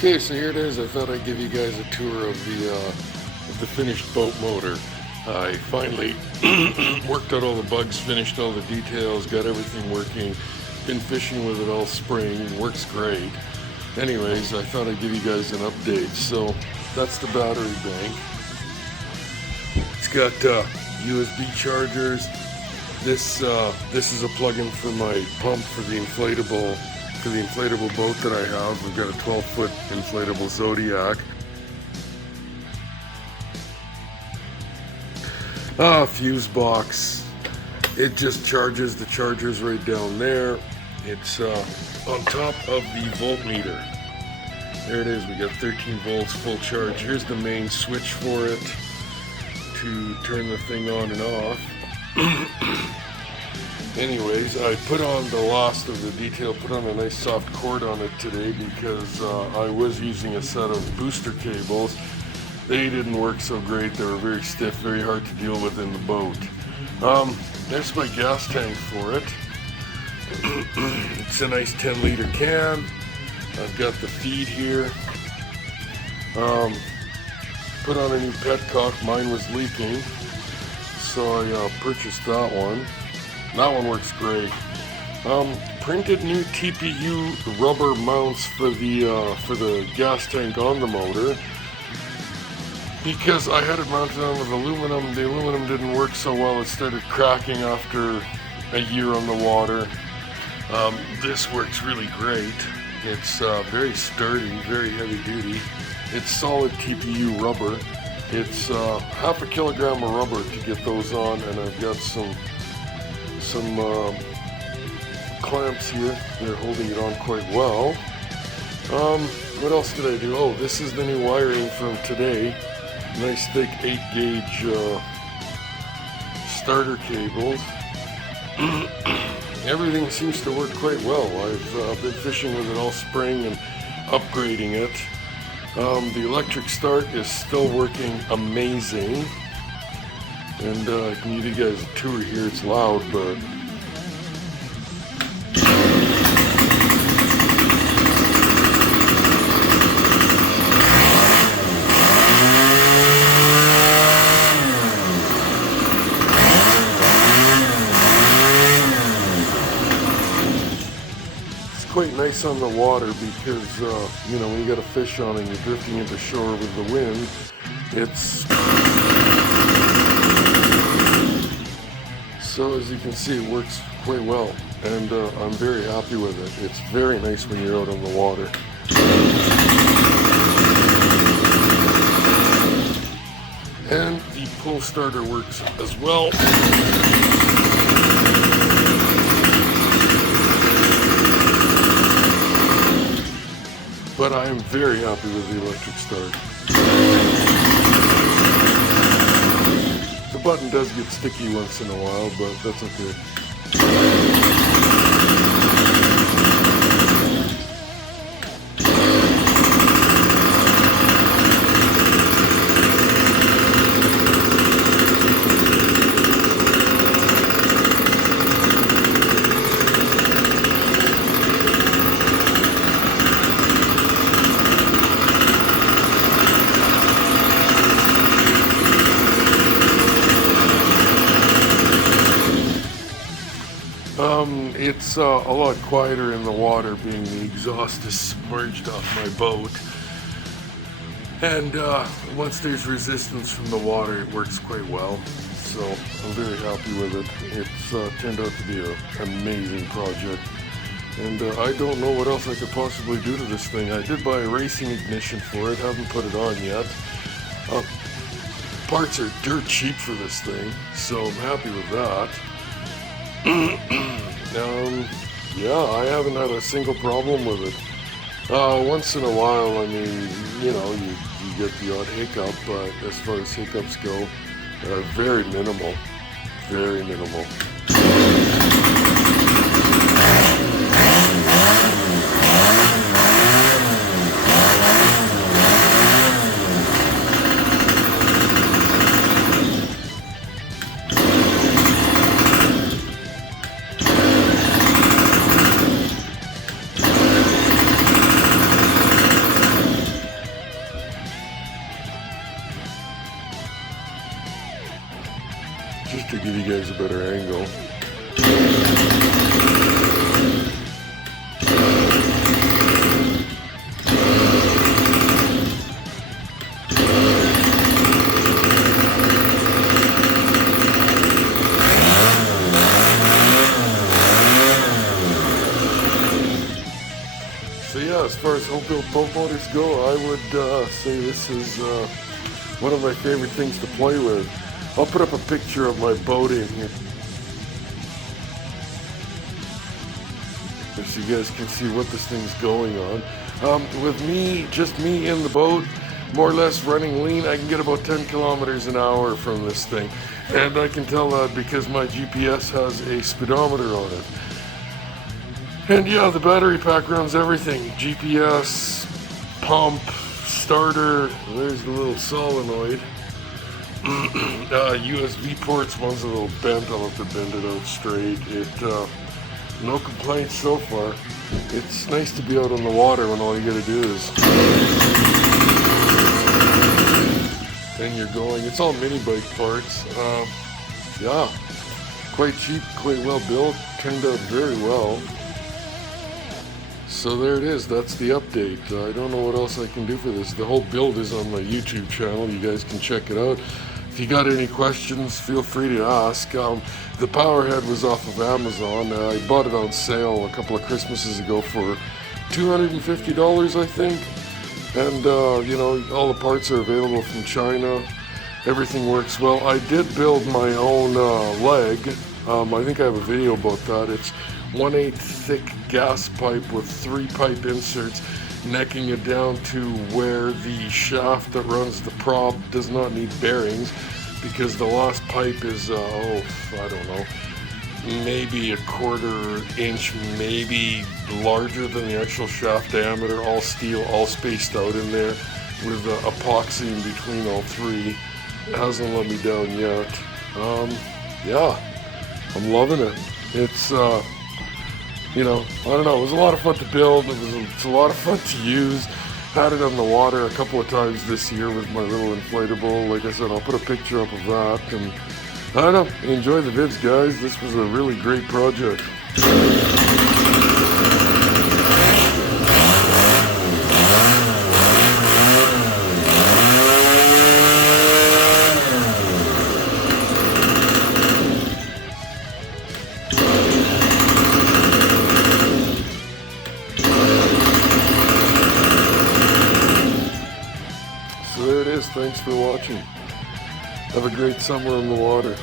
Okay, so here it is. I thought I'd give you guys a tour of the finished boat motor. I finally worked out all the bugs, finished all the details, got everything working. Been fishing with it all spring, works great. Anyways, I thought I'd give you guys an update. So that's the battery bank. It's got USB chargers. This is a plug-in for my pump for the inflatable boat that I have. We've got a 12-foot inflatable Zodiac. Fuse box. It just charges. The charger's right down there. It's on top of the voltmeter. There it is. We got 13 volts, full charge. Here's the main switch for it to turn the thing on and off. Anyways, I put on the last of the detail, put on a nice soft cord on it today because I was using a set of booster cables. They didn't work so great. They were very stiff, very hard to deal with in the boat. There's my gas tank for it. It's a nice 10-liter can. I've got the feed here. Put on a new petcock. Mine was leaking, so I purchased that one. That one works great. Printed new TPU rubber mounts for the gas tank on the motor because I had it mounted on with aluminum. The aluminum didn't work so well. It started cracking after a year on the water. This works really great. It's very sturdy, very heavy duty. It's solid TPU rubber. It's half a kilogram of rubber to get those on, and I've got some clamps here. They're holding it on quite well. What else did I do? Oh, this is the new wiring from today. Nice thick 8-gauge starter cables. Everything seems to work quite well. I've been fishing with it all spring and upgrading it. The electric start is still working amazing. And I can give you guys a tour here. It's loud, but it's quite nice on the water because when you got a fish on and you're drifting into shore with the wind, so as you can see, it works quite well, and I'm very happy with it. It's very nice when you're out on the water. And the pull starter works as well. But I am very happy with the electric start. The button does get sticky once in a while, but that's okay. It's a lot quieter in the water, being the exhaust is submerged off my boat. And once there's resistance from the water, it works quite well. So I'm very happy with it. It's turned out to be an amazing project. And I don't know what else I could possibly do to this thing. I did buy a racing ignition for it, haven't put it on yet. Parts are dirt cheap for this thing, so I'm happy with that. Yeah, I haven't had a single problem with it. Once in a while, I mean, you get the odd hiccup, but as far as hiccups go, very minimal, very minimal. just to give you guys a better angle. So yeah, as far as home-built boat motors go, I would say this is one of my favorite things to play with. I'll put up a picture of my boat in here so you guys can see what this thing's going on. With me, just me in the boat, more or less running lean, I can get about 10 kilometers an hour from this thing. And I can tell that because my GPS has a speedometer on it. And yeah, the battery pack runs everything. GPS, pump, starter, there's the little solenoid. USB ports, one's a little bent, I'll have to bend it out straight. No complaints so far. It's nice to be out on the water when all you gotta do is... and you're going. It's all mini bike parts. Yeah, quite cheap, quite well built, turned out very well. So there it is, that's the update. I don't know what else I can do for this. The whole build is on my YouTube channel, you guys can check it out. If you got any questions, feel free to ask. The power head was off of Amazon. I bought it on sale a couple of Christmases ago for $250, I think. And, you know, all the parts are available from China. Everything works well. I did build my own leg. I think I have a video about that. It's 1/8 thick gas pipe with 3 pipe inserts, necking it down to where the shaft that runs the prop does not need bearings, because the last pipe is, I don't know, maybe a 1/4 inch, maybe larger than the actual shaft diameter, all steel, all spaced out in there, with epoxy in between all 3. It hasn't let me down yet. Yeah, I'm loving it. It's, you know, I don't know, it was a lot of fun to build, it's a lot of fun to use. Had it on the water a couple of times this year with my little inflatable. Like I said, I'll put a picture up of that, and I don't know, enjoy the vids, guys. This was a really great project. So there it is, thanks for watching. Have a great summer on the water.